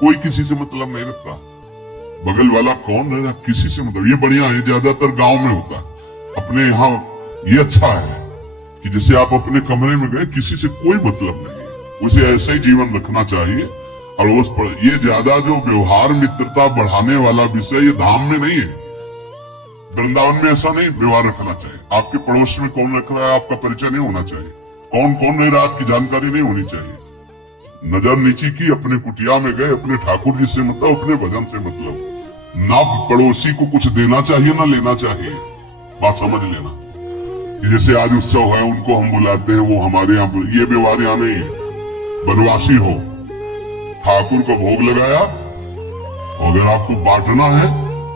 कोई किसी से मतलब नहीं रखता। बगल वाला कौन है, किसी से मतलब, ये बढ़िया है, ज्यादातर गांव में होता है। अपने यहाँ ये अच्छा है कि जैसे आप अपने कमरे में गए, किसी से कोई मतलब नहीं है, उसे ऐसा ही जीवन रखना चाहिए। और उस पर ये ज्यादा जो व्यवहार मित्रता बढ़ाने वाला विषय, ये धाम में नहीं है। वृंदावन में ऐसा नहीं व्यवहार रखना चाहिए। आपके पड़ोस में कौन रख रहा है आपका परिचय नहीं होना चाहिए, कौन कौन रह रहा है आपकी जानकारी नहीं होनी चाहिए। नजर नीची की, अपने कुटिया में गए, अपने ठाकुर जी से मतलब, अपने भजन से मतलब। ना पड़ोसी को कुछ देना चाहिए ना लेना चाहिए, बात समझ लेना। जैसे आज उत्सव है, उनको हम बुलाते हैं, वो हमारे यहाँ, ये व्यवहार यहाँ नहीं है। बनवासी हो, ठाकुर को भोग लगाया, अगर आपको बांटना है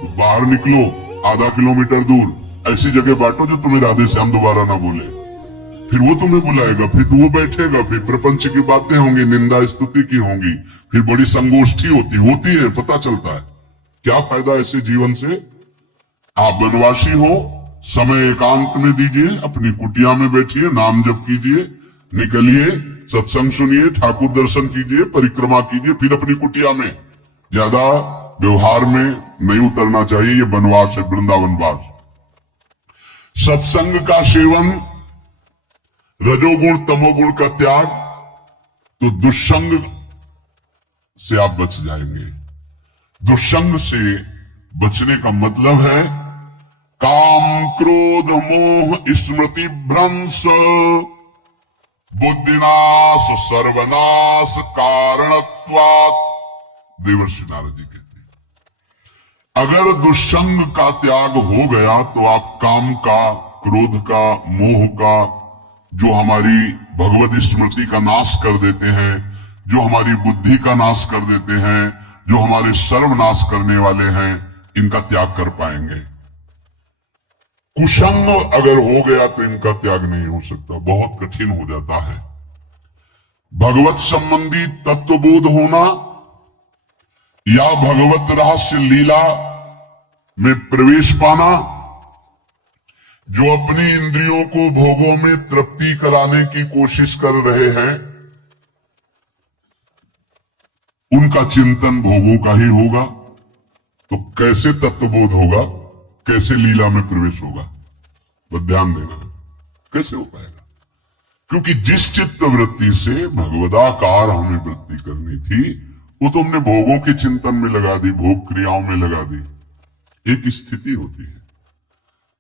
तो बाहर निकलो, आधा किलोमीटर दूर ऐसी जगह बांटो जो तुम्हें राधे श्याम दोबारा ना बोले, फिर वो तुम्हें बुलाएगा, फिर वो बैठेगा, फिर प्रपंच की बातें होंगी, निंदा स्तुति की होंगी, फिर बड़ी संगोष्ठी होती है, पता चलता है। क्या फायदा ऐसे जीवन से। आप वनवासी हो, समय एकांत में दीजिए, अपनी कुटिया में बैठिए, नाम जप कीजिए, निकलिए, सत्संग सुनिए, ठाकुर दर्शन कीजिए, परिक्रमा कीजिए, फिर अपनी कुटिया में। ज्यादा व्यवहार में नहीं उतरना चाहिए, ये वनवास है, वृंदावनवास। सत्संग का सेवन, रजोगुण तमोगुण का त्याग, तो दुष्संग से आप बच जाएंगे। दुष्संग से बचने का मतलब है काम क्रोध मोह स्मृति भ्रंश बुद्धिनाश सर्वनाश कारणत्वात्, देवर्षि नारद जी कहते हैं। अगर दुष्संग का त्याग हो गया तो आप काम का, क्रोध का, मोह का, जो हमारी भगवत स्मृति का नाश कर देते हैं, जो हमारी बुद्धि का नाश कर देते हैं, जो हमारे सर्वनाश करने वाले हैं, इनका त्याग कर पाएंगे। कुसंग अगर हो गया तो इनका त्याग नहीं हो सकता, बहुत कठिन हो जाता है। भगवत संबंधी तत्वबोध होना या भगवत रहस्य लीला में प्रवेश पाना, जो अपनी इंद्रियों को भोगों में तृप्ति कराने की कोशिश कर रहे हैं, उनका चिंतन भोगों का ही होगा। तो कैसे तत्वबोध होगा, कैसे लीला में प्रवेश होगा, बस ध्यान देना है, कैसे हो पाएगा। क्योंकि जिस चित्त वृत्ति से भगवदाकार हमें वृत्ति करनी थी, वो तो हमने भोगों के चिंतन में लगा दी, भोग क्रियाओं में लगा दी। एक स्थिति होती है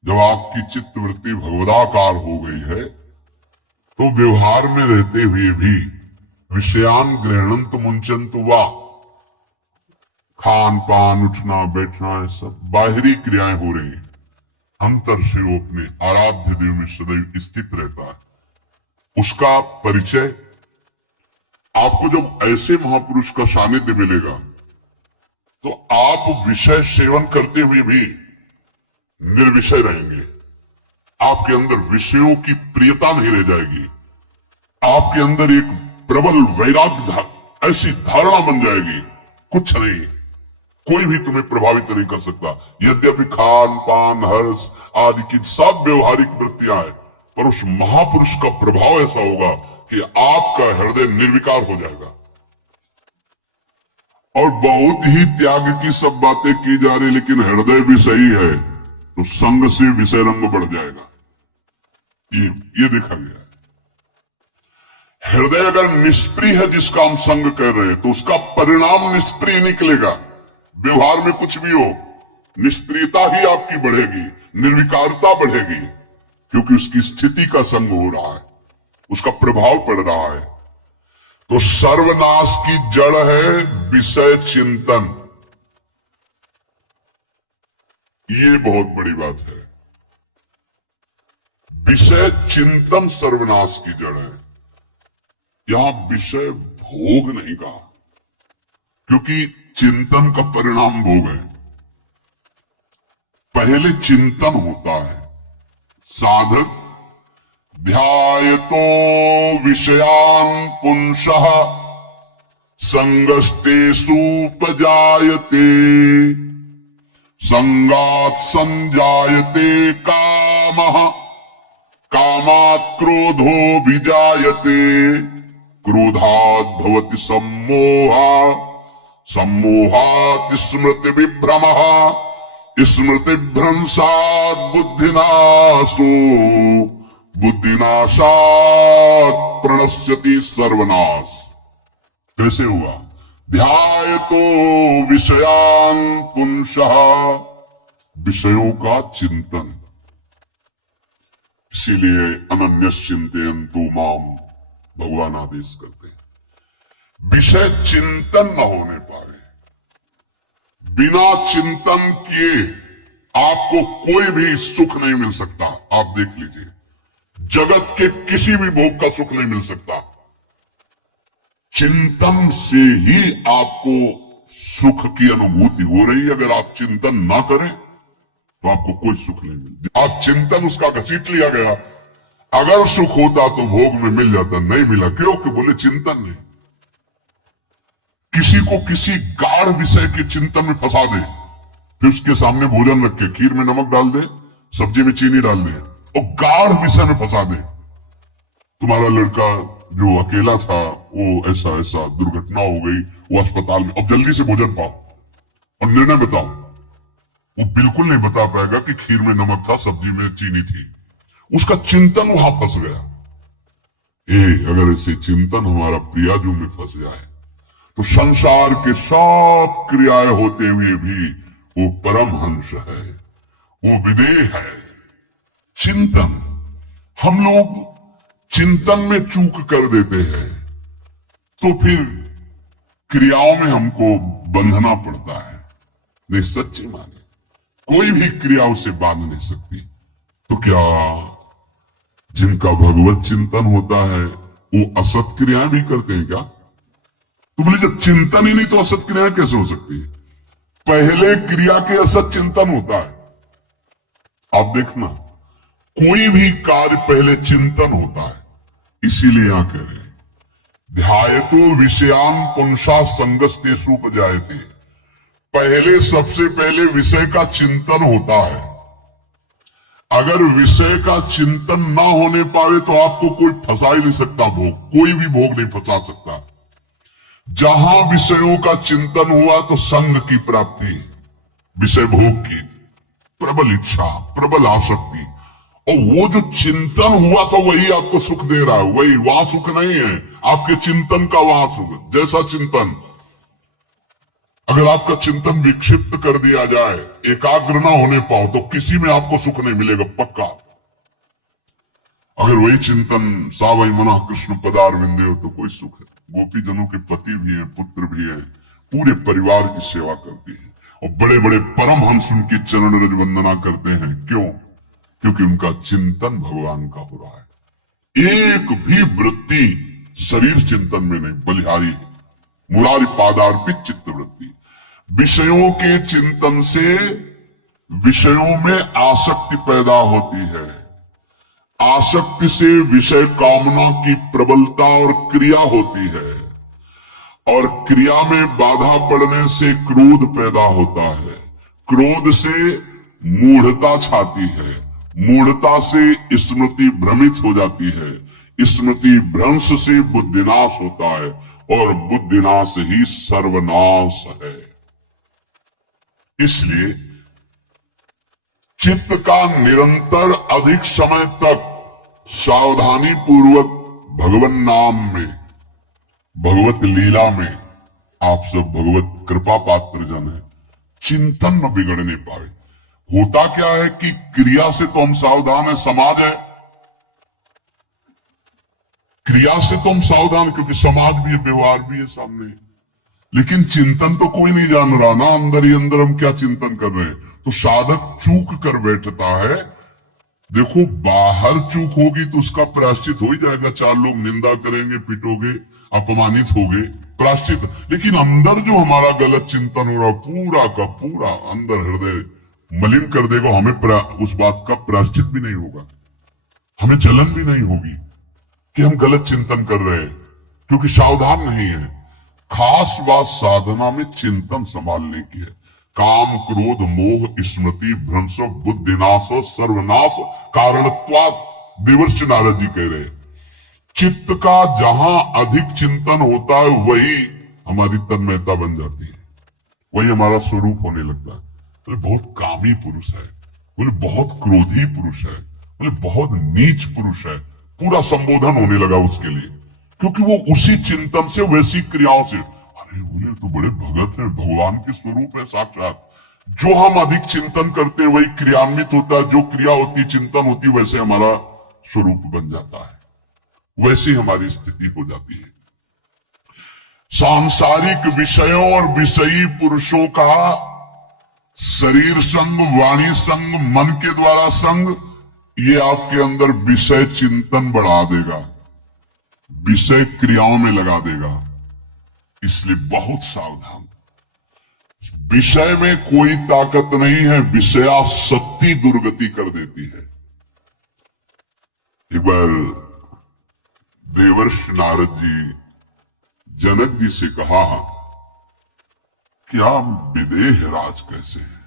जब आपकी चित्त वृत्ति भगवदाकार हो गई है, तो व्यवहार में रहते हुए भी विषयान ग्रहणंत मुंचंत वा, खान पान उठना बैठना, सब बाहरी क्रियाएं हो रही हैं, अंतर से वो अपने आराध्य देव में सदैव स्थित रहता है। उसका परिचय आपको जब ऐसे महापुरुष का सानिध्य मिलेगा, तो आप विषय सेवन करते हुए भी निर्विषय रहेंगे। आपके अंदर विषयों की प्रियता नहीं रह जाएगी, आपके अंदर एक प्रबल वैराग्य, ऐसी धारणा बन जाएगी, कुछ नहीं, कोई भी तुम्हें प्रभावित नहीं कर सकता। यद्यपि खान पान हर्ष आदि की सब व्यवहारिक वृत्तियां हैं, पर उस महापुरुष का प्रभाव ऐसा होगा कि आपका हृदय निर्विकार हो जाएगा। और बहुत ही त्याग की सब बातें की जा रही, लेकिन हृदय भी सही है, तो संग से विषय रंग बढ़ जाएगा। ये देखा गया है। हृदय अगर निष्प्रिय है, जिसका हम संग कर रहे हैं, तो उसका परिणाम निष्प्रिय निकलेगा। व्यवहार में कुछ भी हो, निष्प्रियता ही आपकी बढ़ेगी, निर्विकारता बढ़ेगी, क्योंकि उसकी स्थिति का संग हो रहा है, उसका प्रभाव पड़ रहा है। तो सर्वनाश की जड़ है विषय चिंतन। ये बहुत बड़ी बात है। विषय चिंतन सर्वनाश की जड़ है। यहां विषय भोग नहीं कहा, क्योंकि चिंतन का परिणाम भोग है। पहले चिंतन होता है, साधक ध्यायतो विषयान् पुंसः संगस्तेषु उपजायते संगात् संजायते कामः कामात् क्रोधो विजायते क्रोधात् भवति सम्मोहः सम्मोहात् स्मृति विभ्रमः स्मृति भ्रंशात् बुद्धिनाशो बुद्धिनाशात् प्रणश्यति सर्वनाश। कैसे हुआ? ध्यायतो विषयान् पुंसः, विषयों का चिंतन। इसीलिए अनन्यश्चिन्तयन्तु माम भगवान आदेश करते हैं। विषय चिंतन न होने पाए, बिना चिंतन किए आपको कोई भी सुख नहीं मिल सकता। आप देख लीजिए, जगत के किसी भी भोग का सुख नहीं मिल सकता। चिंतन से ही आपको सुख की अनुभूति हो रही है। अगर आप चिंतन ना करें तो आपको कोई सुख नहीं मिलता। आप चिंतन उसका घसीट लिया गया। अगर सुख होता तो भोग में मिल जाता, नहीं मिला। क्यों? कि बोले चिंतन नहीं। किसी को किसी गाढ़ विषय के चिंतन में फंसा दे, फिर उसके सामने भोजन रख के खीर में नमक डाल दे, सब्जी में चीनी डाल दे और गाढ़ विषय में फंसा दे। तुम्हारा लड़का जो अकेला था वो ऐसा ऐसा दुर्घटना हो गई, वो अस्पताल में, अब जल्दी से भोजन पाओ और निर्णय बताओ। वो बिल्कुल नहीं बता पाएगा कि खीर में नमक था, सब्जी में चीनी थी। उसका चिंतन वहां फंस गया। अगर ऐसे चिंतन हमारा प्रियाजू में फंस जाए तो संसार के साथ क्रियाएं होते हुए भी वो परमहंस है, वो विदेह है। चिंतन, हम लोग चिंतन में चूक कर देते हैं तो फिर क्रियाओं में हमको बंधना पड़ता है। नहीं, सच्ची माने कोई भी क्रिया उसे बांध नहीं सकती। तो क्या जिनका भगवत चिंतन होता है वो असत क्रियाएं भी करते हैं क्या? तो बोले जब चिंतन ही नहीं तो असत क्रिया कैसे हो सकती है? पहले क्रिया के असत चिंतन होता है। आप देखना, कोई भी कार्य पहले चिंतन होता है। इसीलिए यहां कह रहे हैं ध्यायतो विषयान पुंसा संगस्तेषु उपजायते। पहले, सबसे पहले विषय का चिंतन होता है। अगर विषय का चिंतन ना होने पावे तो आपको कोई फंसा ही नहीं सकता। भोग, कोई भी भोग नहीं फंसा सकता। जहां विषयों का चिंतन हुआ तो संग की प्राप्ति, विषय भोग की प्रबल इच्छा, प्रबल आसक्ति, और वो जो चिंतन हुआ था वही आपको सुख दे रहा है। वही, वहां सुख नहीं है, आपके चिंतन का वहां सुख। जैसा चिंतन, अगर आपका चिंतन विक्षिप्त कर दिया जाए, एकाग्र ना होने पाओ तो किसी में आपको सुख नहीं मिलेगा, पक्का। अगर वही चिंतन सावई मना कृष्ण पदार विंदे हो तो कोई सुख है। गोपी जनों के पति भी हैं, पुत्र भी हैं, पूरे परिवार की सेवा करती है और बड़े बड़े परमहंस उनकी चरण रज वंदना करते हैं। क्यों? क्योंकि उनका चिंतन भगवान का हो रहा है। एक भी वृत्ति शरीर चिंतन में नहीं, बलिहारी मुरारी पादार्पित चित्त वृत्ति। विषयों के चिंतन से विषयों में आसक्ति पैदा होती है। आसक्ति से विषय कामना की प्रबलता और क्रिया होती है, और क्रिया में बाधा पड़ने से क्रोध पैदा होता है। क्रोध से मूढ़ता छाती है, मूढ़ता से स्मृति भ्रमित हो जाती है, स्मृति भ्रंश से बुद्धिनाश होता है, और बुद्धिनाश ही सर्वनाश है। इसलिए चित्त का निरंतर अधिक समय तक सावधानी पूर्वक भगवन नाम में, भगवत लीला में, आप सब भगवत कृपा पात्र जन है, चिंतन न बिगड़ने पाए। होता क्या है कि क्रिया से तो हम सावधान है, समाज है, क्रिया से तो हम सावधान क्योंकि समाज भी है, व्यवहार भी है सामने, लेकिन चिंतन तो कोई नहीं जान रहा ना, अंदर ही अंदर हम क्या चिंतन कर रहे हैं। तो साधक चूक कर बैठता है। देखो, बाहर चूक होगी तो उसका प्रायश्चित हो ही जाएगा। चार लोग निंदा करेंगे, पिटोगे, अपमानित होगे, प्रायश्चित। लेकिन अंदर जो हमारा गलत चिंतन हो रहा, पूरा का पूरा अंदर हृदय मलिन कर देगा। हमें उस बात का प्रायश्चित भी नहीं होगा, हमें जलन भी नहीं होगी कि हम गलत चिंतन कर रहे हैं, क्योंकि सावधान नहीं है। खास बात साधना में चिंतन संभालने की है। काम, क्रोध, मोह, स्मृति भ्रंश, बुद्धिनाश, सर्वनाश कारणत्वात्। देवर्षि नारद जी कह रहे, चित्त का जहां अधिक चिंतन होता है वही हमारी तन्मयता बन जाती है, वही हमारा स्वरूप होने लगता है। बोले बहुत कामी पुरुष है, बोले बहुत क्रोधी पुरुष है, बोले बहुत नीच पुरुष है, पूरा संबोधन होने लगा उसके लिए, क्योंकि वो उसी चिंतन से, वैसी क्रियाओं से। अरे बोले तो बड़े भगत हैं, भगवान के स्वरूप है साक्षात। जो हम अधिक चिंतन करते हैं वही क्रियान्वित होता है, जो क्रिया होती चिंतन होती वैसे हमारा स्वरूप बन जाता है, वैसी हमारी स्थिति हो जाती है। सांसारिक विषयों और विषयी पुरुषों का शरीर संग, वाणी संग, मन के द्वारा संग, ये आपके अंदर विषय चिंतन बढ़ा देगा, विषय क्रियाओं में लगा देगा। इसलिए बहुत सावधान। विषय में कोई ताकत नहीं है, विषयासक्ति दुर्गति कर देती है। एक बार देवर्षि नारद जी जनक जी से कहा कि आप विदेह राज कैसे हैं,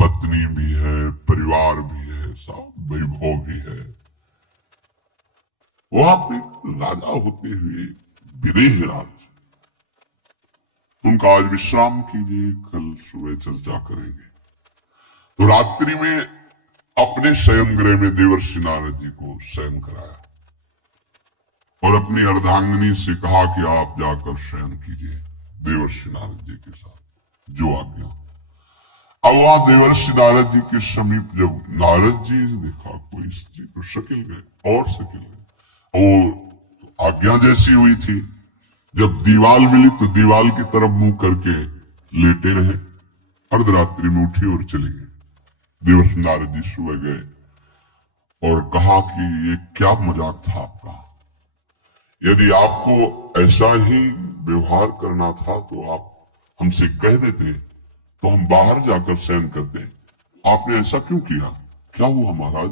पत्नी भी है, परिवार भी है, सब वैभव भी है, वो आप एक राजा होते हुए विदेह राज। उनका आज विश्राम कीजिए, कल सुबह चर्चा करेंगे। तो रात्रि में अपने शयन गृह में देवर्षि नारद जी को शयन कराया और अपनी अर्धांगिनी से कहा कि आप जाकर शयन कीजिए देवर्षि नारद जी के साथ, जो आज्ञा। अब वहां देवर्षि नारद जी के समीप जब नारद जी ने देखा कोई स्त्री, तो शकिल गए और शकिल गए। और आज्ञा जैसी हुई थी, जब दीवाल मिली तो दीवाल की तरफ मुंह करके लेटे रहे। अर्धरात्रि में उठी और चले गए। देवर्षि नारद जी सुबह गए और कहा कि ये क्या मजाक था आपका, यदि आपको ऐसा ही व्यवहार करना था तो आप हमसे कह देते तो हम बाहर जाकर शयन करते, आपने ऐसा क्यों किया, क्या हुआ महाराज?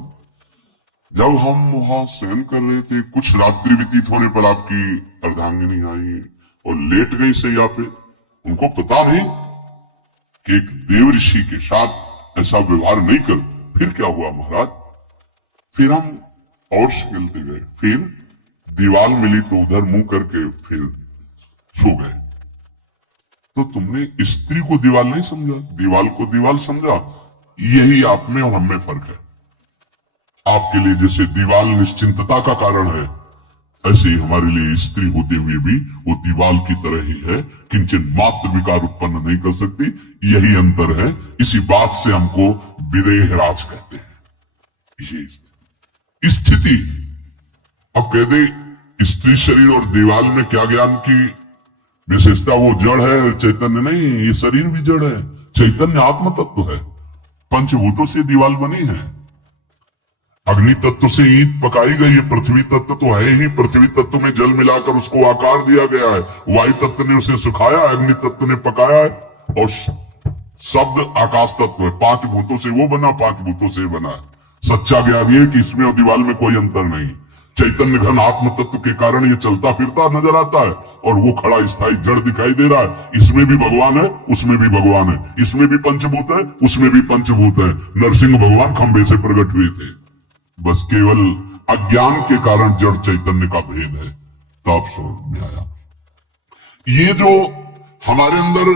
जब हम वहां शयन कर रहे थे, कुछ रात्रि व्यतीत होने पर आपकी अर्धांगिनी आई और लेट गई सैया पे। उनको पता नहीं कि एक देव ऋषि के साथ ऐसा व्यवहार नहीं कर। फिर क्या हुआ महाराज? फिर हम और खेलते गए, फिर दीवाल मिली तो उधर मुंह करके फिर सो गए। तो तुमने स्त्री को दीवाल नहीं समझा, दीवाल को दीवाल समझा। यही आप में और हम में फर्क है। आपके लिए जैसे दीवाल निश्चिंतता का कारण है, ऐसे ही हमारे लिए स्त्री होते हुए भी वो दीवाल की तरह ही है, किंचन मात्र विकार उत्पन्न नहीं कर सकती। यही अंतर है। इसी बात से हमको विदेह राज कहते हैं। ये स्थिति। अब कह दे स्त्री शरीर और दीवाल में क्या ज्ञान की विशेषता, वो जड़ है, चैतन्य नहीं। ये शरीर भी जड़ है, चैतन्य आत्म तत्व है। पंचभूतों से दीवाल बनी है। अग्नि तत्व से ईंट पकाई गई है, पृथ्वी तत्व तो है ही, पृथ्वी तत्व में जल मिलाकर उसको आकार दिया गया है, वायु तत्व ने उसे सुखाया, अग्नि तत्व ने पकाया है, और शब्द आकाश तत्व है। पांच भूतों से वो बना, पांच भूतों से बना है। सच्चा ज्ञान ये कि इसमें और दीवाल में कोई अंतर नहीं। चैतन्य घन आत्म तत्व के कारण ये चलता फिरता नजर आता है, और वो खड़ा स्थायी जड़ दिखाई दे रहा है। इसमें भी भगवान है, उसमें भी भगवान है, इसमें भी पंचभूत है, उसमें भी पंचभूत है। नरसिंह भगवान खंबे से प्रकट हुए थे, बस केवल अज्ञान के कारण जड़ चैतन्य का भेद है। तब समझ में आया। ये जो हमारे अंदर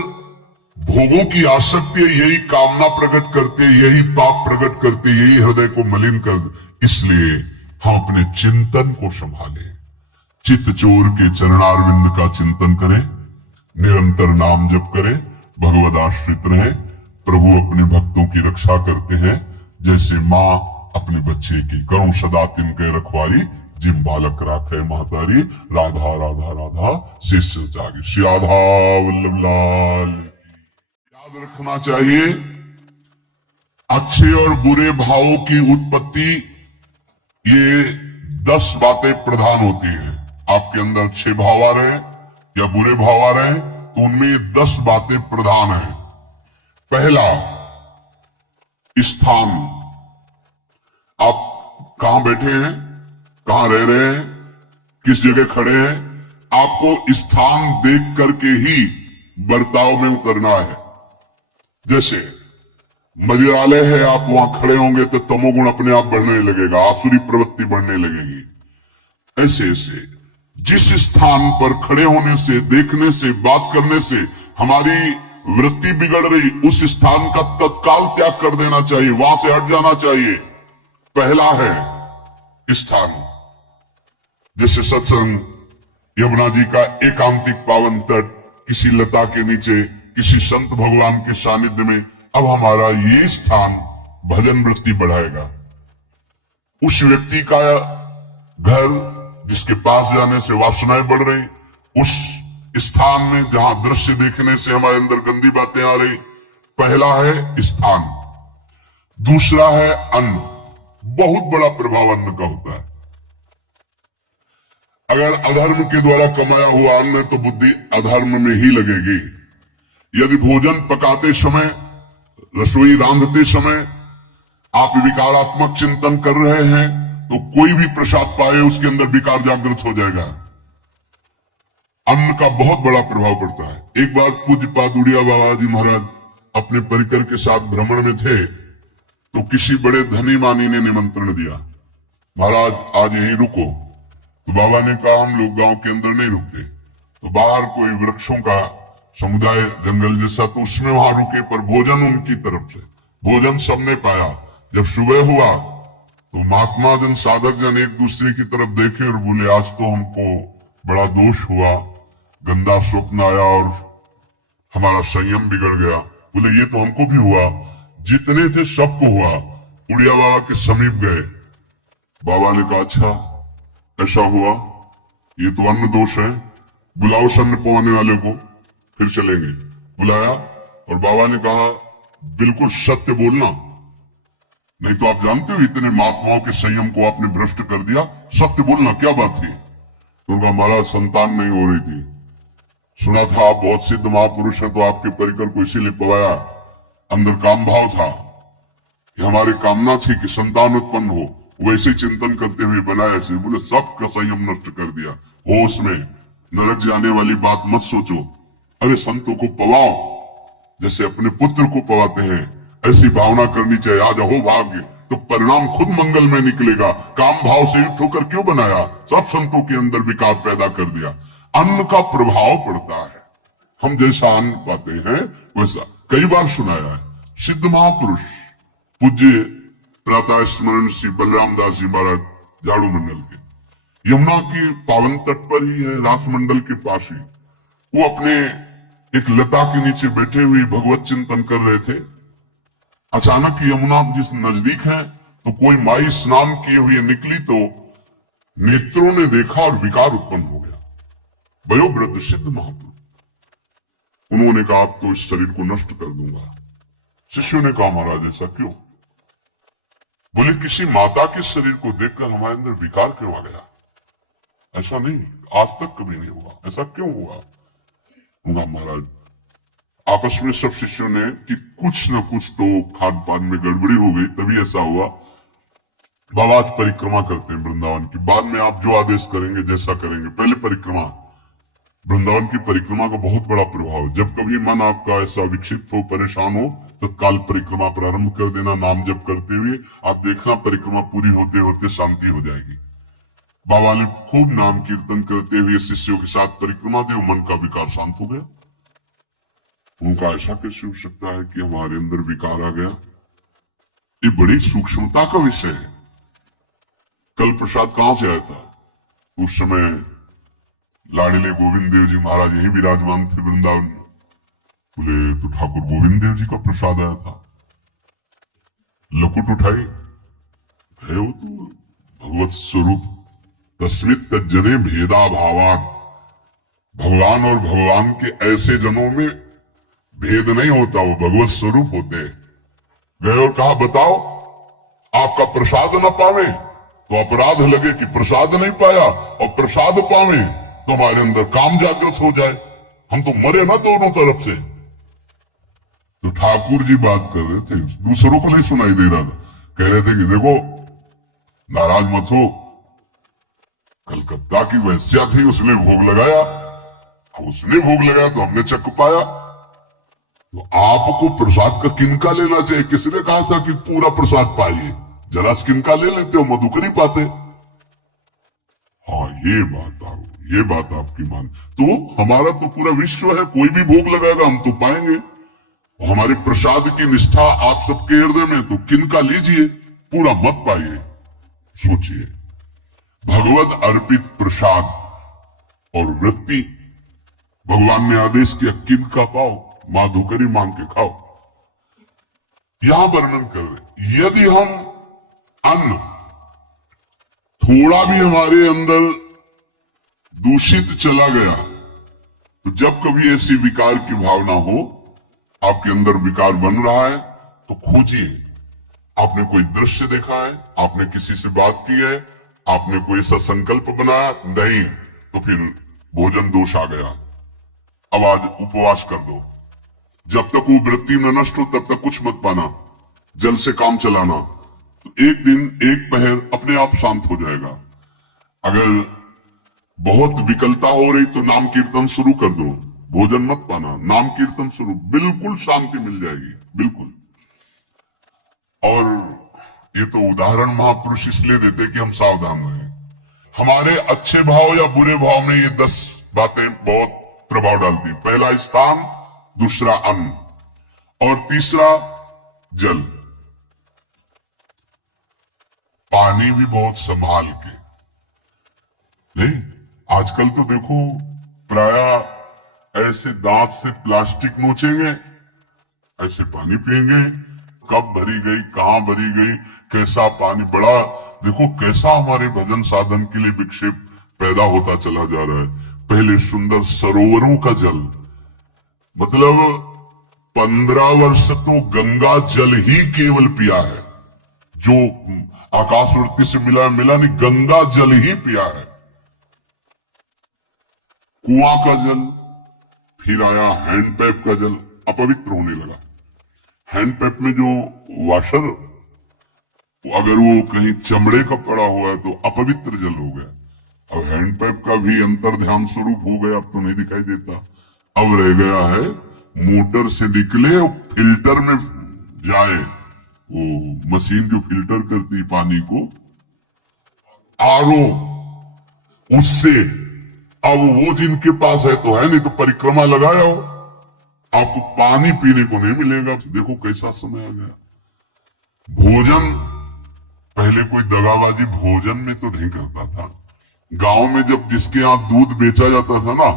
भोगों की आसक्ति है, यही कामना प्रकट करती है, यही पाप प्रकट करती है, यही हृदय को मलिन कर। इसलिए हम अपने चिंतन को संभालें। चित्त चोर के चरणारविंद का चिंतन करें, निरंतर नाम जप करें, भगवद आश्रित रहें। प्रभु अपने भक्तों की रक्षा करते हैं, जैसे माँ अपने बच्चे की करुण सदा तिनके रखवारी, जिम बालक राखे महतारी। राधा राधा राधा शेष जागे। श्री राधा वल्लभ लाल। याद रखना चाहिए, अच्छे और बुरे भावों की उत्पत्ति, ये 10 बातें प्रधान होती हैं। आपके अंदर अच्छे भाव आ रहे हैं या बुरे भाव आ रहे हैं, तो उनमें ये 10 बातें प्रधान हैं। पहला, स्थान। आप कहां बैठे हैं, कहां रह रहे हैं, किस जगह खड़े हैं, आपको स्थान देख करके ही बर्ताव में उतरना है। जैसे मंदिरालय है, आप वहां खड़े होंगे तो तमोगुण अपने आप बढ़ने लगेगा, आसुरी प्रवृत्ति बढ़ने लगेगी। ऐसे ऐसे जिस स्थान पर खड़े होने से, देखने से, बात करने से हमारी वृत्ति बिगड़ रही, उस स्थान का तत्काल त्याग कर देना चाहिए, वहां से हट जाना चाहिए। पहला है स्थान, जैसे सत्संग, यमुना जी का एकांतिक पावन तट, किसी लता के नीचे, किसी संत भगवान के सानिध्य में। अब हमारा ये स्थान भजन वृत्ति बढ़ाएगा। उस व्यक्ति का घर जिसके पास जाने से वासनाएं बढ़ रही, उस स्थान में जहां दृश्य देखने से हमारे अंदर गंदी बातें आ रही। पहला है स्थान। दूसरा है अन्न। बहुत बड़ा प्रभाव अन्न का होता है। अगर अधर्म के द्वारा कमाया हुआ अन्न है तो बुद्धि अधर्म में ही लगेगी। यदि भोजन पकाते समय, रसोई रांधते समय आप विकारात्मक चिंतन कर रहे हैं तो कोई भी प्रसाद पाए उसके अंदर विकार जागृत हो जाएगा। अन्न का बहुत बड़ा प्रभाव पड़ता है। एक बार पूज्यपाद उड़िया बाबा जी महाराज अपने परिकर के साथ भ्रमण में थे तो किसी बड़े धनी मानी ने निमंत्रण दिया, महाराज आज यहीं रुको। तो बाबा ने कहा हम लोग गांव के अंदर नहीं रुकते। तो बाहर कोई वृक्षों का समुदाय, जंगल जैसा, तो उसमें वहां रुके, पर भोजन उनकी तरफ से। भोजन सबने पाया। जब सुबह हुआ तो महात्मा जन, साधक जन एक दूसरे की तरफ देखे और बोले आज तो हमको बड़ा दोष हुआ, गंदा स्वप्न आया और हमारा संयम बिगड़ गया। बोले ये तो हमको भी हुआ, जितने थे सबको हुआ। उड़िया बाबा के समीप गए। बाबा ने कहा अच्छा ऐसा हुआ, ये तो अन्न दोष है, बुलाओ सन्न पवाने वाले को, फिर चलेंगे। बुलाया और बाबा ने कहा बिल्कुल सत्य बोलना, नहीं तो आप जानते हो इतने महात्माओं के संयम को आपने भ्रष्ट कर दिया, सत्य बोलना क्या बात थी। तो उनका महाराज संतान नहीं हो रही थी, सुना था आप बहुत सिद्ध महापुरुष है तो आपके परिकर को इसीलिए पवाया। अंदर काम भाव था कि हमारी कामना थी कि संतान उत्पन्न हो, वैसे चिंतन करते हुए बनाया ऐसे। बोले सबका संयम नष्ट कर दिया। होश में, नरक जाने वाली बात मत सोचो। अरे संतों को पवाओ जैसे अपने पुत्र को पवाते हैं, ऐसी भावना करनी चाहिए। आज हो भाग्य तो परिणाम खुद मंगल में निकलेगा। काम भाव से युक्त होकर क्यों बनाया, सब संतों के अंदर विकार पैदा कर दिया। अन्न का प्रभाव पड़ता है। हम जैसा अन्न पाते हैं वैसा। कई बार सुनाया है, सिद्ध महापुरुष पूज्य प्रातः स्मरण श्री बलराम दास जी महाराज झाड़ू मंडल के, यमुना की पावन तट पर ही है, रास मंडल के पास ही, वो अपने एक लता के नीचे बैठे हुए भगवत चिंतन कर रहे थे। अचानक यमुना जिस नजदीक है तो कोई माई स्नान किए हुए निकली तो नेत्रों ने देखा और विकार उत्पन्न हो गया। वयोवृद्ध सिद्ध महापुरुष, उन्होंने कहा अब तो इस शरीर को नष्ट कर दूंगा। शिष्यों ने कहा महाराज ऐसा क्यों? बोले किसी माता के शरीर को देखकर हमारे अंदर विकार क्यों आ गया? ऐसा नहीं, आज तक कभी नहीं हुआ, ऐसा क्यों हुआ? उनका महाराज आपस में सब शिष्यों ने कि कुछ न कुछ तो खान पान में गड़बड़ी हो गई तभी ऐसा हुआ। बाबा आज परिक्रमा करते हैं वृंदावन की, बाद में आप जो आदेश करेंगे जैसा करेंगे, पहले परिक्रमा। वृंदावन की परिक्रमा का बहुत बड़ा प्रभाव। जब कभी मन आपका ऐसा विक्षिप्त हो, परेशान हो, तो काल परिक्रमा प्रारंभ कर देना, नाम जप करते हुए। आप देखना परिक्रमा पूरी होते होते शांति हो जाएगी। बाबा ने खूब नाम कीर्तन करते हुए शिष्यों के साथ परिक्रमा दी, मन का विकार शांत हो गया। उनका ऐसा कैसे हो सकता है कि हमारे अंदर विकार आ गया? ये बड़ी सूक्ष्मता का विषय है। कल प्रसाद कहां से आया था? उस समय लाडले गोविंद देव जी महाराज यही विराजमान थे वृंदावन में। बोले तो ठाकुर गोविंद देव जी का प्रसाद आया था। लकुट उठाई, है वो तो भगवत स्वरूप। तस्मित तज्जने भेदा भावान, भगवान और भगवान के ऐसे जनों में भेद नहीं होता, वो भगवत स्वरूप होते हैं। गए और कहा बताओ आपका प्रसाद न पावे तो अपराध लगे कि प्रसाद नहीं पाया, और प्रसाद पावे तो हमारे अंदर काम जागृत हो जाए, हम तो मरे ना दोनों तरफ से। तो ठाकुर जी बात कर रहे थे, दूसरों को नहीं सुनाई दे रहा था। कह रहे थे कि देखो नाराज मत हो, कलकत्ता की वैश्या थी, उसने भोग लगाया, उसने भोग लगाया तो हमने चख पाया। तो आपको प्रसाद का किनका लेना चाहिए? किसने कहा था कि पूरा प्रसाद पाइए? जरा किनका ले लेते हो, मधुकरी पाते। हाँ ये बात ये बात आपकी मान, तो हमारा तो पूरा विश्व है, कोई भी भोग लगाएगा हम तो पाएंगे। हमारे प्रसाद की निष्ठा आप सबके हृदय में, तो किनका लीजिए, पूरा मत पाइए। सोचिए, भगवत अर्पित प्रसाद और वृत्ति, भगवान ने आदेश किया किनका पाओ, माधुकरी मांग के खाओ। यहां वर्णन कर रहे, यदि हम अन्न थोड़ा भी हमारे अंदर दूषित चला गया, तो जब कभी ऐसी विकार की भावना हो, आपके अंदर विकार बन रहा है, तो खोजिए। आपने कोई दृश्य देखा है, आपने किसी से बात की है, आपने कोई ऐसा संकल्प बनाया, नहीं, तो फिर भोजन दोष आ गया। अब आज उपवास कर दो, जब तक वो वृत्ति न नष्ट हो तब तक कुछ मत पाना, जल से काम चलाना, तो एक दिन एक पहर अपने आप शांत हो जाएगा। अगर बहुत विकलता हो रही तो नाम कीर्तन शुरू कर दो, भोजन मत पाना, नाम कीर्तन शुरू, बिल्कुल शांति मिल जाएगी, बिल्कुल। और ये तो उदाहरण महापुरुष इसलिए देते कि हम सावधान रहें। हमारे अच्छे भाव या बुरे भाव में ये 10 बातें बहुत प्रभाव डालती। पहला स्थान, दूसरा अन्न, और तीसरा जल। पानी भी बहुत संभाल के, नहीं आजकल तो देखो प्राय ऐसे दांत से प्लास्टिक नोचेंगे, ऐसे पानी पिएंगे, कब भरी गई, कहां भरी गई, कैसा पानी, बड़ा देखो कैसा हमारे भजन साधन के लिए विक्षेप पैदा होता चला जा रहा है। पहले सुंदर सरोवरों का जल, मतलब 15 वर्ष तो गंगा जल ही केवल पिया है, जो आकाशवृत्ति से मिला नहीं, गंगा जल ही पिया है। कुआं का जल, फिर आया हैंडपैप का जल, अपवित्र होने लगा। हैंडपैप में जो वाशर, अगर वो कहीं चमड़े का पड़ा हुआ है तो अपवित्र जल हो गया। अब हैंडपैप का भी अंतर ध्यान स्वरूप हो गया, अब तो नहीं दिखाई देता। अब रह गया है मोटर से निकले और फिल्टर में जाए, वो मशीन जो फिल्टर करती पानी को, आरओ, उससे। अब वो जिनके पास है तो है, नहीं तो परिक्रमा लगाया हो, आपको पानी पीने को नहीं मिलेगा। देखो कैसा समय आ गया। भोजन, पहले कोई दगाबाजी भोजन में तो नहीं करता था। गांव में जब जिसके यहां दूध बेचा जाता था ना,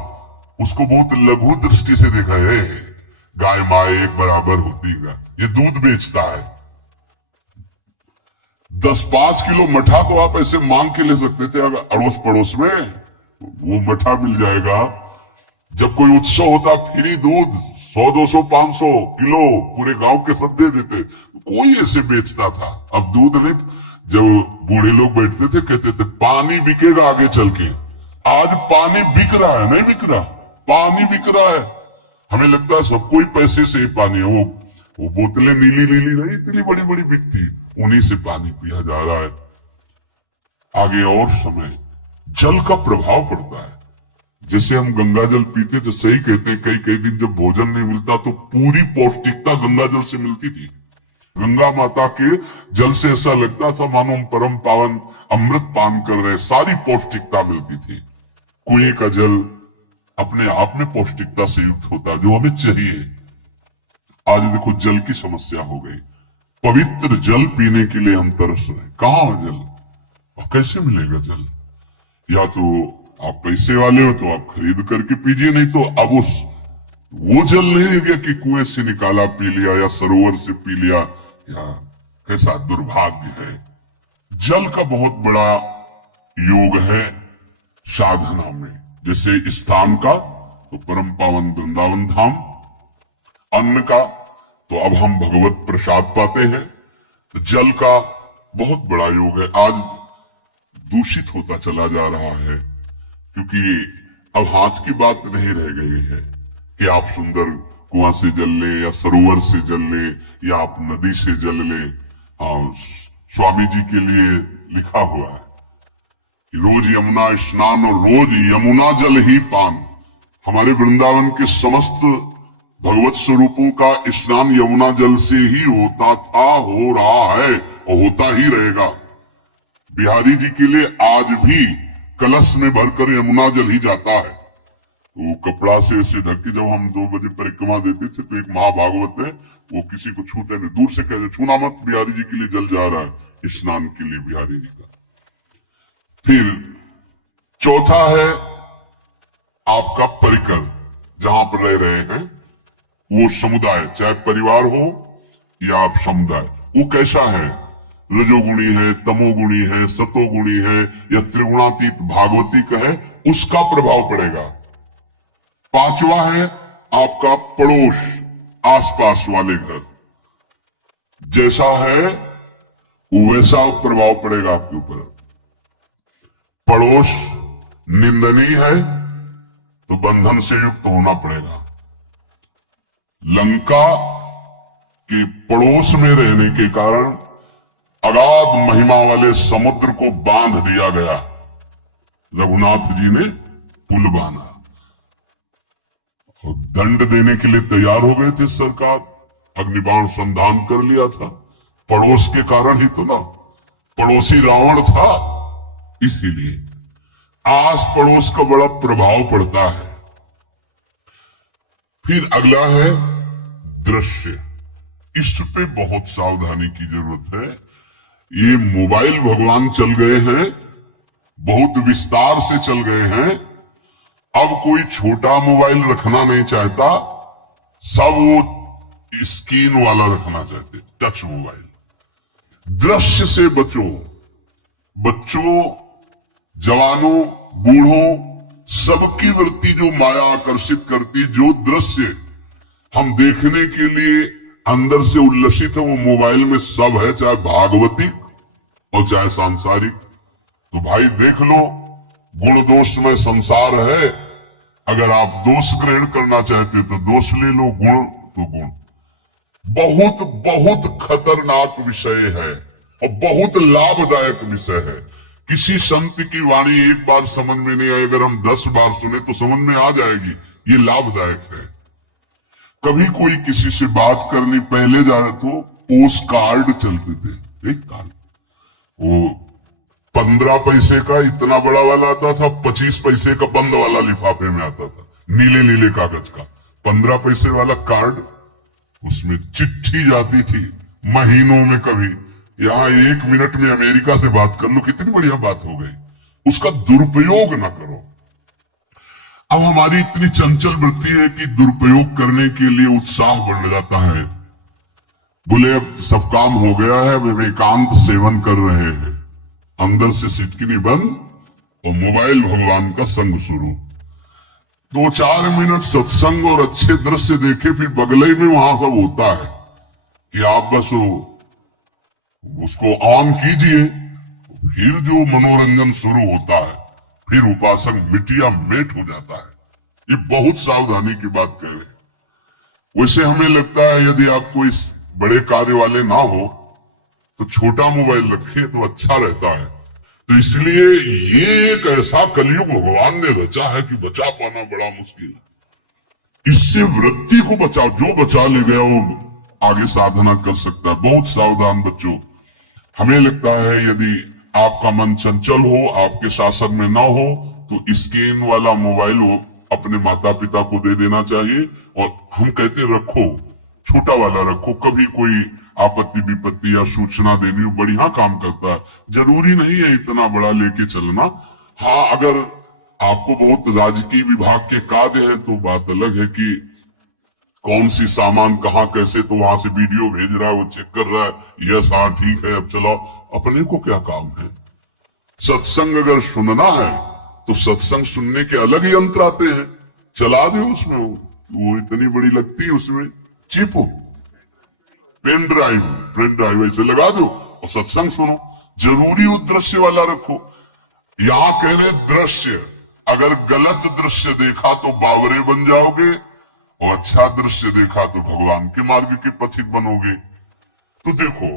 उसको बहुत लघु दृष्टि से देखा है, गाय माए एक बराबर होती है, ये दूध बेचता है। 10-5 किलो मठा तो आप ऐसे मांग के ले सकते थे, अगर अड़ोस पड़ोस में वो मठा मिल जाएगा। जब कोई उत्सव होता, फ्री दूध 100-200 500 किलो पूरे गांव के सब दे देते, कोई ऐसे बेचता था। अब दूध नहीं, जब बूढ़े लोग बैठते थे कहते थे पानी बिकेगा आगे चल के। आज पानी बिक रहा है, नहीं बिक रहा, पानी बिक रहा है। हमें लगता है सब कोई पैसे से ही पानी है, वो बोतलें नीली नीली नहीं, इतनी बड़ी बड़ी बिकती, उन्हीं से पानी पिया जा रहा है। आगे और समय जल का प्रभाव पड़ता है। जैसे हम गंगा जल पीते थे, सही कहते हैं, कई दिन जब भोजन नहीं मिलता तो पूरी पौष्टिकता गंगा जल से मिलती थी। गंगा माता के जल से ऐसा लगता था मानो हम परम पावन अमृत पान कर रहे, सारी पौष्टिकता मिलती थी। कुएं का जल अपने आप में पौष्टिकता से युक्त होता है, जो हमें चाहिए। आज देखो जल की समस्या हो गई, पवित्र जल पीने के लिए हम तरस रहे। कहां है जल, और कैसे मिलेगा जल? या तो आप पैसे वाले हो तो आप खरीद करके पीजिए, नहीं तो अब वो जल नहीं रह गया कि कुएं से निकाला पी लिया या सरोवर से पी लिया, या कैसा दुर्भाग्य है। जल का बहुत बड़ा योग है साधना में। जैसे स्थान का तो परम पावन वृंदावन धाम, अन्न का तो अब हम भगवत प्रसाद पाते हैं, तो जल का बहुत बड़ा योग है। आज दूषित होता चला जा रहा है, क्योंकि अब हाथ की बात नहीं रह गई है कि आप सुंदर कुआं से जल ले या सरोवर से जल ले या आप नदी से जल ले। स्वामी जी के लिए लिखा हुआ है कि रोज यमुना स्नान और रोज यमुना जल ही पान। हमारे वृंदावन के समस्त भगवत स्वरूपों का स्नान यमुना जल से ही होता था, हो रहा है और होता ही रहेगा। बिहारी जी के लिए आज भी कलश में भरकर यमुना जल ही जाता है। तो वो कपड़ा से ऐसे ढक के जब हम 2 बजे परिक्रमा देते थे तो एक महाभागवत है, वो किसी को छूते नहीं, दूर से कहते छूना मत, बिहारी जी के लिए जल जा रहा है, स्नान के लिए बिहारी जी का। फिर चौथा है आपका परिकर, जहां पर रह रहे हैं वो समुदाय, चाहे परिवार हो या आप समुदाय, वो कैसा है, रजोगुणी है, तमोगुणी है, सतोगुणी है या त्रिगुणातीत भागवतिक है, उसका प्रभाव पड़ेगा। पांचवा है आपका पड़ोस, आसपास वाले घर, जैसा है वैसा प्रभाव पड़ेगा आपके ऊपर। पड़ोस निंदनीय है तो बंधन से युक्त होना पड़ेगा। लंका के पड़ोस में रहने के कारण अगाध महिमा वाले समुद्र को बांध दिया गया, रघुनाथ जी ने पुल बांधा और दंड देने के लिए तैयार हो गए थे सरकार, अग्निबाण संधान कर लिया था, पड़ोस के कारण ही तो ना, पड़ोसी रावण था, इसीलिए आस पड़ोस का बड़ा प्रभाव पड़ता है। फिर अगला है दृश्य, इस पे बहुत सावधानी की जरूरत है। ये मोबाइल भगवान चल गए हैं, बहुत विस्तार से चल गए हैं, अब कोई छोटा मोबाइल रखना नहीं चाहता, सब वो स्क्रीन वाला रखना चाहते, टच मोबाइल। दृश्य से बचो, बच्चों, जवानों, बूढ़ों, सबकी वृत्ति जो माया आकर्षित करती, जो दृश्य हम देखने के लिए अंदर से उल्लसित है, वो मोबाइल में सब है, चाहे भागवतिक और चाहे सांसारिक। तो भाई देख लो, गुण दोष में संसार है, अगर आप दोष ग्रहण करना चाहते तो दोष ले लो, गुण तो गुण। बहुत बहुत खतरनाक विषय है और बहुत लाभदायक विषय है। किसी संत की वाणी एक बार समझ में नहीं आई, अगर हम 10 बार सुने तो समझ में आ जाएगी, ये लाभदायक है। कभी कोई किसी से बात करनी, पहले जाए तो पोस्ट कार्ड चलते थे, एक कार्ड, वो 15 पैसे का इतना बड़ा वाला आता था, 25 पैसे का बंद वाला लिफाफे में आता था, नीले नीले कागज का 15 पैसे वाला कार्ड, उसमें चिट्ठी जाती थी महीनों में। कभी यहां 1 मिनट में अमेरिका से बात कर लो, कितनी बढ़िया बात हो गई। उसका दुरुपयोग ना करो। अब हमारी इतनी चंचल वृत्ति है कि दुरुपयोग करने के लिए उत्साह बढ़ जाता है। बोले अब सब काम हो गया है, वे एकांत सेवन कर रहे हैं, अंदर से सिटकिनी बंद और मोबाइल भगवान का संग शुरू। 2-4 मिनट सत्संग और अच्छे दृश्य देखे, फिर बगले में वहां सब होता है कि आप बस उसको ऑन कीजिए, फिर जो मनोरंजन शुरू होता है, फिर उपासक मिटिया मेट हो जाता है। ये बहुत सावधानी की बात कह रहे। वैसे हमें लगता है यदि आपको इस बड़े कार्य वाले ना हो तो छोटा मोबाइल रखे तो अच्छा रहता है। तो इसलिए ये एक ऐसा कलयुग भगवान ने रचा है कि बचा पाना बड़ा मुश्किल है। इससे वृत्ति को बचाओ, जो बचा ले गया वो आगे साधना कर सकता है। बहुत सावधान बच्चों। हमें लगता है यदि आपका मन चंचल हो, आपके शासन में ना हो, तो स्क्रीन वाला मोबाइल हो अपने माता पिता को दे देना चाहिए। और हम कहते रखो, छोटा वाला रखो, कभी कोई आपत्ति विपत्ति या सूचना देनी हो, बढ़िया काम करता है। जरूरी नहीं है इतना बड़ा लेके चलना। हाँ, अगर आपको बहुत राजकीय विभाग के कार्य है तो बात अलग है कि कौन सी सामान कहाँ कैसे, तो वहां से वीडियो भेज रहा है, वो चेक कर रहा है, यस हाँ ठीक है अब चलो। अपने को क्या काम है? सत्संग अगर सुनना है तो सत्संग सुनने के अलग ही यंत्र आते हैं, चला दो उसमें, वो इतनी बड़ी लगती है, उसमें चिप हो, पेन ड्राइव ऐसे लगा दो और सत्संग सुनो। जरूरी वो दृश्य वाला रखो। यहां कह रहे दृश्य, अगर गलत दृश्य देखा तो बावरे बन जाओगे और अच्छा दृश्य देखा तो भगवान के मार्ग के पथित बनोगे। तो देखो,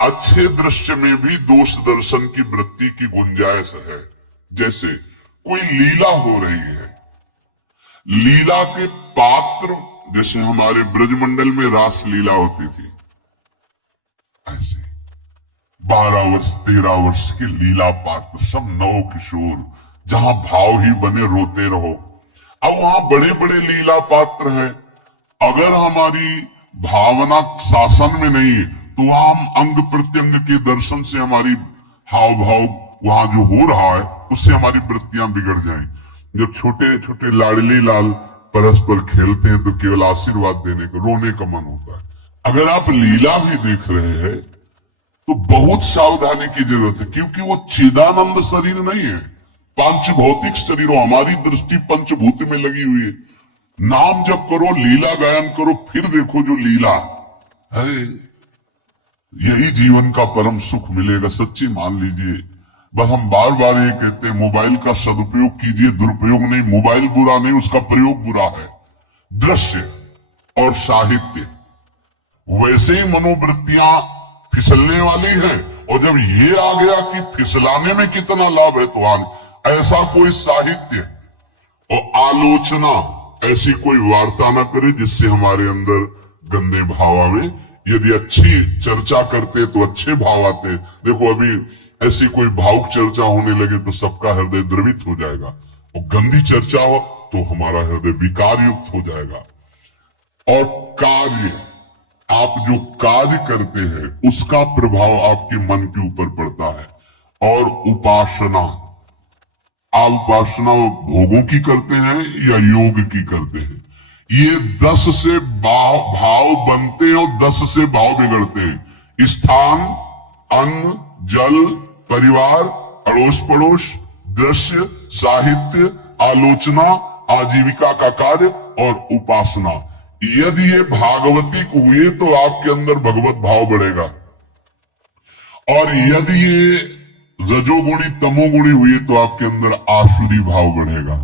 अच्छे दृश्य में भी दोष दर्शन की वृत्ति की गुंजाइश है। जैसे कोई लीला हो रही है, लीला के पात्र, जैसे हमारे ब्रजमंडल में रास लीला होती थी, ऐसे 12 वर्ष 13 वर्ष के लीला पात्र, सब नव किशोर, जहां भाव ही बने रोते रहो। अब वहां बड़े बड़े लीला पात्र हैं, अगर हमारी भावना शासन में नहीं है तो हम अंग प्रत्यंग के दर्शन से हमारी हाव भाव वहां जो हो रहा है उससे हमारी वृत्तियां बिगड़ जाएं। जब छोटे छोटे लाडली लाल परस्पर खेलते हैं तो केवल आशीर्वाद देने का, रोने का मन होता है। अगर आप लीला भी देख रहे हैं तो बहुत सावधानी की जरूरत है, क्योंकि वो चिदानंद शरीर नहीं है, पांच भौतिक शरीर। हमारी दृष्टि पंचभूत में लगी हुई है। नाम जप करो, लीला गायन करो, फिर देखो जो लीला है, यही जीवन का परम सुख मिलेगा। सच्ची मान लीजिए। बस हम बार बार ये कहते हैं, मोबाइल का सदुपयोग कीजिए, दुरुपयोग नहीं। मोबाइल बुरा नहीं, उसका प्रयोग बुरा है। दृश्य और साहित्य वैसे ही मनोवृत्तियां फिसलने वाली है, और जब ये आ गया कि फिसलाने में कितना लाभ है तो ऐसा कोई साहित्य और आलोचना, ऐसी कोई वार्ता ना करे जिससे हमारे अंदर गंदे भाव आवे। यदि अच्छी चर्चा करते तो अच्छे भाव आते। देखो अभी ऐसी कोई भावुक चर्चा होने लगे तो सबका हृदय द्रवित हो जाएगा, और गंदी चर्चा हो तो हमारा हृदय विकार युक्त हो जाएगा। और कार्य, आप जो कार्य करते हैं उसका प्रभाव आपके मन के ऊपर पड़ता है। और उपासना, आप उपासना भोगों की करते हैं या योग की करते हैं, ये 10 से भाव बनते हैं और 10 से भाव बिगड़ते हैं। स्थान, अन्न, जल, परिवार, अड़ोस पड़ोस, दृश्य, साहित्य, आलोचना, आजीविका का कार्य और उपासना। यदि ये भागवतिक हुए तो आपके अंदर भगवत भाव बढ़ेगा, और यदि ये रजोगुणी तमोगुणी हुई तो आपके अंदर आसुरी भाव बढ़ेगा।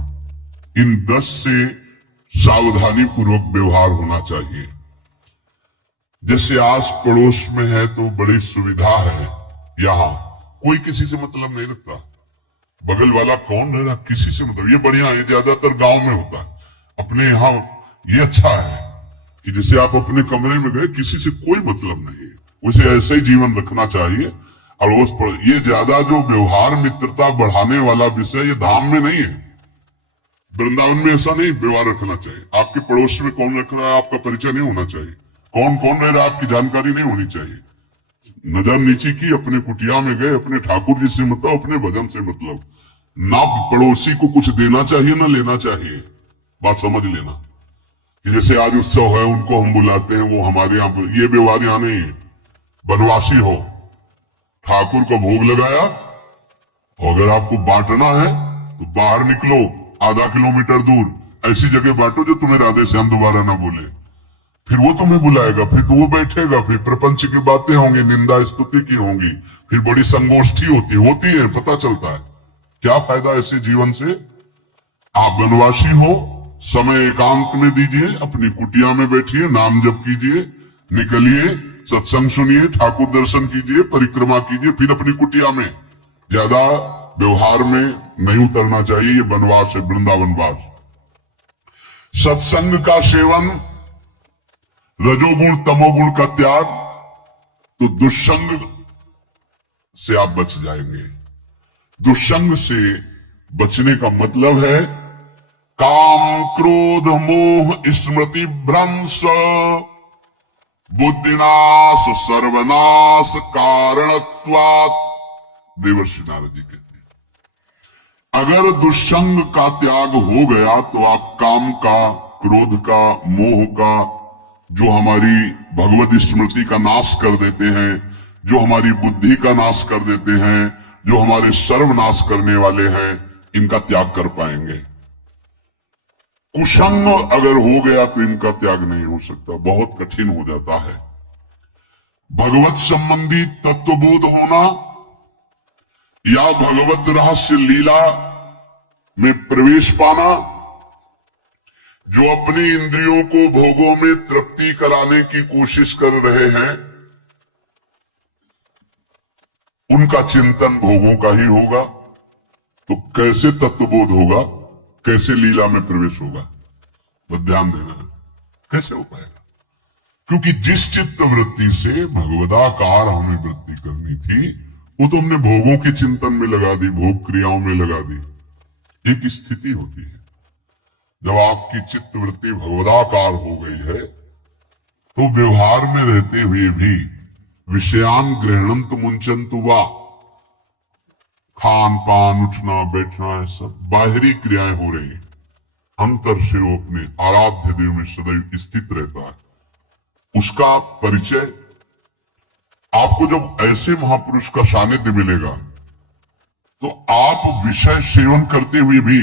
इन 10 से सावधानी पूर्वक व्यवहार होना चाहिए। जैसे आस पड़ोस में है तो बड़ी सुविधा है, यहां कोई किसी से मतलब नहीं रखता। बगल वाला कौन रह रहा, किसी से मतलब, ये बढ़िया है। ज्यादातर गांव में होता है। अपने यहां ये अच्छा है कि जैसे आप अपने कमरे में गए, किसी से कोई मतलब नहीं है, उसे ऐसे ही जीवन रखना चाहिए। अड़ोस पड़ोस, ये ज्यादा जो व्यवहार मित्रता बढ़ाने वाला विषय, ये धाम में नहीं है। वृंदावन में ऐसा नहीं व्यवहार रखना चाहिए। आपके पड़ोस में कौन रख रहा है आपका परिचय नहीं होना चाहिए, कौन कौन रह रहा है आपकी जानकारी नहीं होनी चाहिए। नजर नीची की, अपने कुटिया में गए, अपने ठाकुर जी से मतलब, अपने भजन से मतलब। ना पड़ोसी को कुछ देना चाहिए ना लेना चाहिए, बात समझ लेना। कि जैसे आज उत्सव है, उनको हम बुलाते हैं, वो हमारे यहाँ, ये व्यवहार यहाँ नहीं है। बनवासी हो, ठाकुर को भोग लगाया, अगर आपको बांटना है तो बाहर निकलो, आधा किलोमीटर दूर ऐसी जगह बांटो जो तुम्हें राधे श्याम दोबारा ना बोले। फिर वो तुम्हें बुलाएगा, फिर वो बैठेगा, फिर प्रपंच की बातें होंगी, निंदा स्तुति की होंगी, फिर बड़ी संगोष्ठी होती है, पता चलता है। क्या फायदा ऐसे जीवन से। आप वनवासी हो, समय एकांत में दीजिए, अपनी कुटिया में बैठिए, नाम जप कीजिए, निकलिए, सत्संग सुनिए, ठाकुर दर्शन कीजिए, परिक्रमा कीजिए, फिर अपनी कुटिया में। ज्यादा व्यवहार में नहीं उतरना चाहिए, ये वनवास है, वृंदावनवास। सत्संग का सेवन, रजोगुण तमोगुण का त्याग, तो दुष्संग से आप बच जाएंगे। दुष्संग से बचने का मतलब है काम क्रोध मोह स्मृति भ्रंश बुद्धिनाश सर्वनाश कारणत्वात्। देवर्षि नारद जी कहते हैं, अगर दुष्संग का त्याग हो गया तो आप काम का, क्रोध का, मोह का, जो हमारी भगवत स्मृति का नाश कर देते हैं, जो हमारी बुद्धि का नाश कर देते हैं, जो हमारे सर्वनाश करने वाले हैं, इनका त्याग कर पाएंगे। कुसंग अगर हो गया तो इनका त्याग नहीं हो सकता, बहुत कठिन हो जाता है। भगवत संबंधी तत्वबोध होना या भगवत रहस्य लीला में प्रवेश पाना, जो अपनी इंद्रियों को भोगों में तृप्ति कराने की कोशिश कर रहे हैं, उनका चिंतन भोगों का ही होगा। तो कैसे तत्वबोध होगा, कैसे लीला में प्रवेश होगा, बस ध्यान देना। कैसे हो पाएगा, क्योंकि जिस चित्त वृत्ति से भगवदाकार हमें वृत्ति करनी थी वो तो हमने भोगों के चिंतन में लगा दी, भोग क्रियाओं में लगा दी। एक स्थिति होती है जब आपकी चित्त वृत्ति भगवदाकार हो गई है तो व्यवहार में रहते हुए भी विषयान ग्रहणंत मुंचंत वा, खान पान उठना बैठना सब बाहरी क्रियाएं हो रही, अंतर से वो अपने आराध्य देव में सदैव स्थित रहता है। उसका परिचय आपको जब ऐसे महापुरुष का सानिध्य मिलेगा तो आप विषय सेवन करते हुए भी